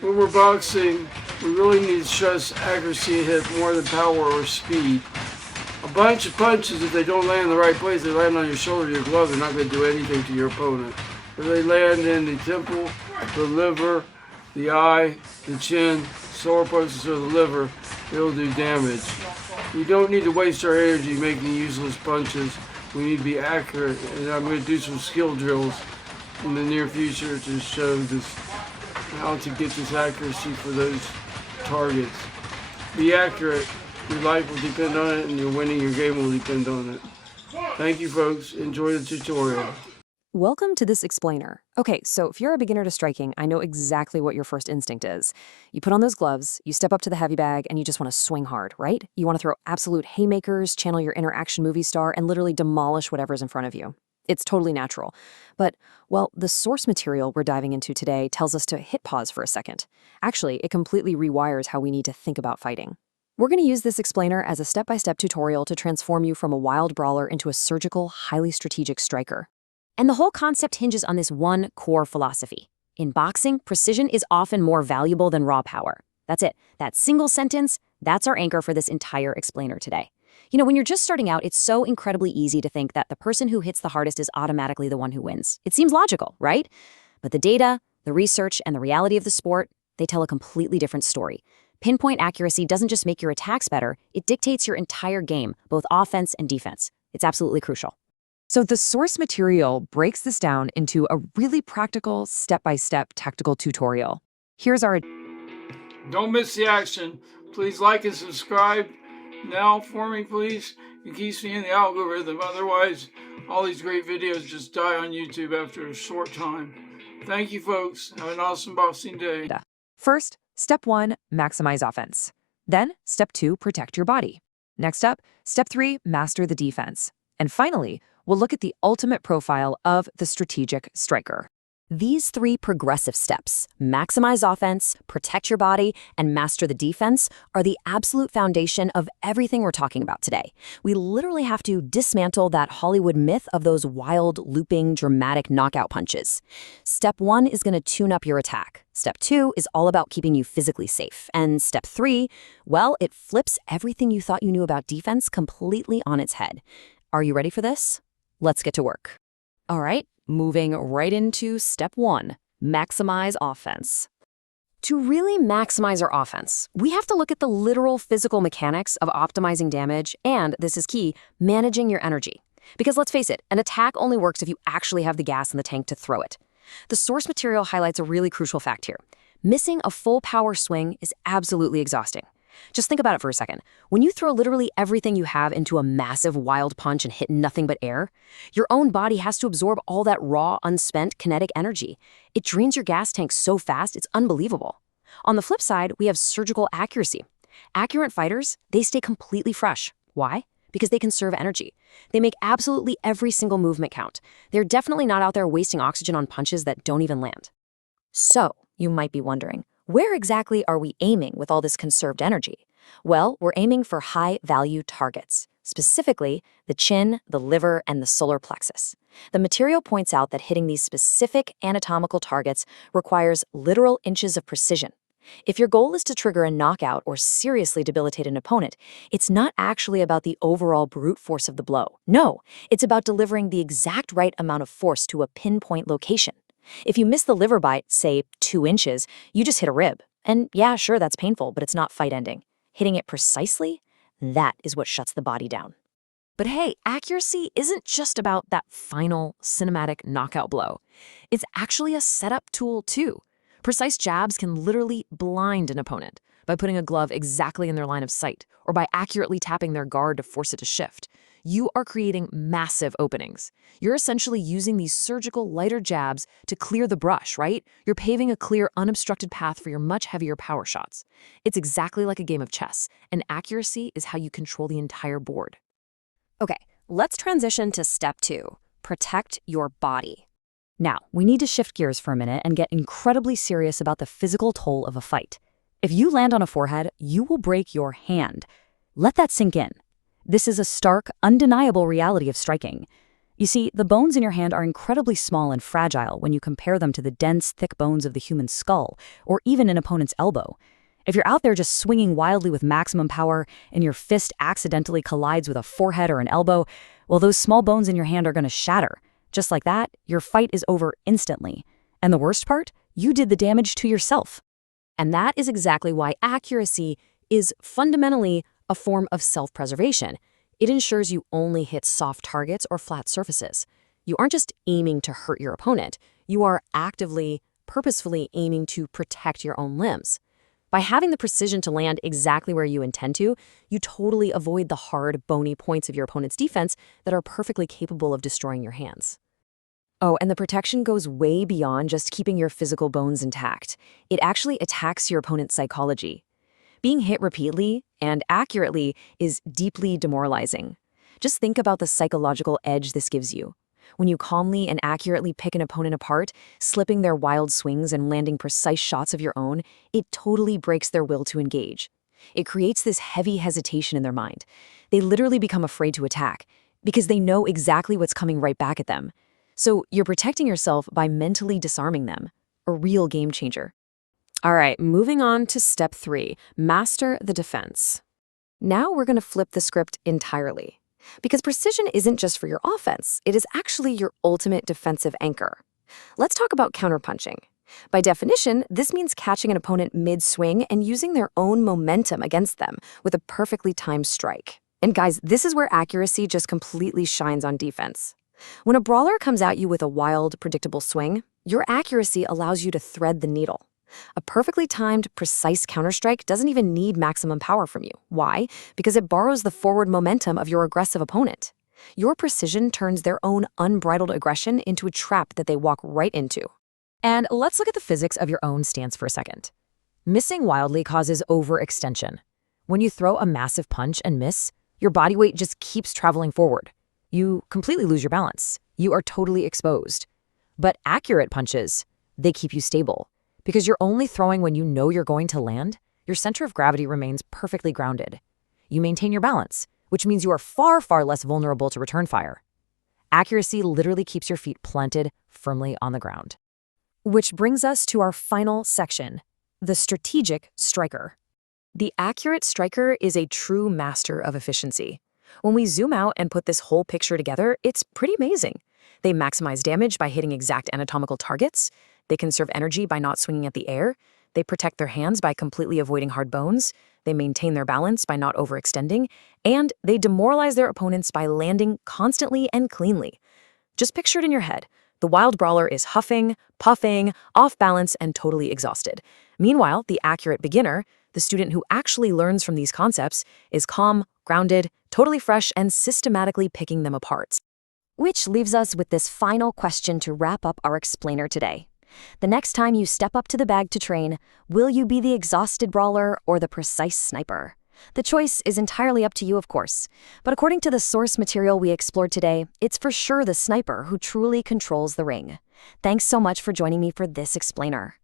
When we're boxing, we really need to stress accuracy and hit more than power or speed. A bunch of punches, if they don't land in the right place, they land on your shoulder, your glove, they're not going to do anything to your opponent. If they land in the temple, the liver, the eye, the chin, solar plexus, or the liver, it'll do damage. We don't need to waste our energy making useless punches. We need to be accurate, and I'm going to do some skill drills in the near future to show this how to get this accuracy for those targets. Be accurate. Your life will depend on it, and your winning your game will depend on it. Thank you, folks. Enjoy the tutorial. Welcome to this explainer. Okay, so if you're a beginner to striking, I know exactly what your first instinct is. You put on those gloves, you step up to the heavy bag, and you just want to swing hard, right? You want to throw absolute haymakers, channel your inner action movie star, and literally demolish whatever's in front of you. It's totally natural. But, well, the source material we're diving into today tells us to hit pause for a second. Actually, it completely rewires how we need to think about fighting. We're going to use this explainer as a step-by-step tutorial to transform you from a wild brawler into a surgical, highly strategic striker. And the whole concept hinges on this one core philosophy. In boxing, precision is often more valuable than raw power. That's it. That single sentence, that's our anchor for this entire explainer today. You know, when you're just starting out, it's so incredibly easy to think that the person who hits the hardest is automatically the one who wins. It seems logical, right? But the data, the research, and the reality of the sport, they tell a completely different story. Pinpoint accuracy doesn't just make your attacks better, it dictates your entire game, both offense and defense. It's absolutely crucial. So the source material breaks this down into a really practical, step-by-step tactical tutorial. Here's our... Don't miss the action. Please like and subscribe now for me, please. It keeps me in the algorithm. Otherwise, all these great videos just die on YouTube after a short time. Thank you, folks. Have an awesome boxing day. First, step 1, maximize offense. Then, step 2, protect your body. Next up, step 3, master the defense. And finally, we'll look at the ultimate profile of the strategic striker. These three progressive steps, maximize offense, protect your body, and master the defense, are the absolute foundation of everything we're talking about today. We literally have to dismantle that Hollywood myth of those wild, looping, dramatic knockout punches. Step 1 is going to tune up your attack. Step 2 is all about keeping you physically safe. And step 3, well, it flips everything you thought you knew about defense completely on its head. Are you ready for this? Let's get to work. All right, moving right into step 1, maximize offense. To really maximize our offense, we have to look at the literal physical mechanics of optimizing damage and, this is key, managing your energy. Because let's face it, an attack only works if you actually have the gas in the tank to throw it. The source material highlights a really crucial fact here. Missing a full power swing is absolutely exhausting. Just think about it for a second. When you throw literally everything you have into a massive wild punch and hit nothing but air, your own body has to absorb all that raw, unspent kinetic energy. It drains your gas tank so fast, it's unbelievable. On the flip side, we have surgical accuracy. Accurate fighters, they stay completely fresh. Why? Because they conserve energy. They make absolutely every single movement count. They're definitely not out there wasting oxygen on punches that don't even land. So, you might be wondering, where exactly are we aiming with all this conserved energy? Well, we're aiming for high-value targets, specifically the chin, the liver, and the solar plexus. The material points out that hitting these specific anatomical targets requires literal inches of precision. If your goal is to trigger a knockout or seriously debilitate an opponent, it's not actually about the overall brute force of the blow. No, it's about delivering the exact right amount of force to a pinpoint location. If you miss the liver bite, say 2 inches, you just hit a rib. And yeah, sure, that's painful, but it's not fight-ending. Hitting it precisely, that is what shuts the body down. But hey, accuracy isn't just about that final cinematic knockout blow. It's actually a setup tool too. Precise jabs can literally blind an opponent by putting a glove exactly in their line of sight or by accurately tapping their guard to force it to shift. You are creating massive openings. You're essentially using these surgical, lighter jabs to clear the brush, right? You're paving a clear, unobstructed path for your much heavier power shots. It's exactly like a game of chess, and accuracy is how you control the entire board. Okay, let's transition to step 2, protect your body. Now, we need to shift gears for a minute and get incredibly serious about the physical toll of a fight. If you land on a forehead, you will break your hand. Let that sink in. This is a stark, undeniable reality of striking. You see, the bones in your hand are incredibly small and fragile when you compare them to the dense, thick bones of the human skull, or even an opponent's elbow. If you're out there just swinging wildly with maximum power and your fist accidentally collides with a forehead or an elbow, well, those small bones in your hand are going to shatter. Just like that, your fight is over instantly. And the worst part? You did the damage to yourself. And that is exactly why accuracy is fundamentally a form of self-preservation. It ensures you only hit soft targets or flat surfaces. You aren't just aiming to hurt your opponent. You are actively, purposefully aiming to protect your own limbs. By having the precision to land exactly where you intend to, you totally avoid the hard, bony points of your opponent's defense that are perfectly capable of destroying your hands. Oh, and the protection goes way beyond just keeping your physical bones intact. It actually attacks your opponent's psychology. Being hit repeatedly and accurately is deeply demoralizing. Just think about the psychological edge this gives you. When you calmly and accurately pick an opponent apart, slipping their wild swings and landing precise shots of your own, it totally breaks their will to engage. It creates this heavy hesitation in their mind. They literally become afraid to attack because they know exactly what's coming right back at them. So you're protecting yourself by mentally disarming them. A real game changer. All right, moving on to step 3, master the defense. Now we're going to flip the script entirely. Because precision isn't just for your offense, it is actually your ultimate defensive anchor. Let's talk about counterpunching. By definition, this means catching an opponent mid-swing and using their own momentum against them with a perfectly timed strike. And guys, this is where accuracy just completely shines on defense. When a brawler comes at you with a wild, predictable swing, your accuracy allows you to thread the needle. A perfectly timed, precise counterstrike doesn't even need maximum power from you. Why? Because it borrows the forward momentum of your aggressive opponent. Your precision turns their own unbridled aggression into a trap that they walk right into. And let's look at the physics of your own stance for a second. Missing wildly causes overextension. When you throw a massive punch and miss, your body weight just keeps traveling forward. You completely lose your balance. You are totally exposed. But accurate punches, they keep you stable. Because you're only throwing when you know you're going to land, your center of gravity remains perfectly grounded. You maintain your balance, which means you are far, far less vulnerable to return fire. Accuracy literally keeps your feet planted firmly on the ground. Which brings us to our final section, the strategic striker. The accurate striker is a true master of efficiency. When we zoom out and put this whole picture together, it's pretty amazing. They maximize damage by hitting exact anatomical targets. They conserve energy by not swinging at the air. They protect their hands by completely avoiding hard bones. They maintain their balance by not overextending. And they demoralize their opponents by landing constantly and cleanly. Just picture it in your head. The wild brawler is huffing, puffing, off balance, and totally exhausted. Meanwhile, the accurate beginner, the student who actually learns from these concepts, is calm, grounded, totally fresh, and systematically picking them apart. Which leaves us with this final question to wrap up our explainer today. The next time you step up to the bag to train, will you be the exhausted brawler or the precise sniper? The choice is entirely up to you, of course. But according to the source material we explored today, it's for sure the sniper who truly controls the ring. Thanks so much for joining me for this explainer.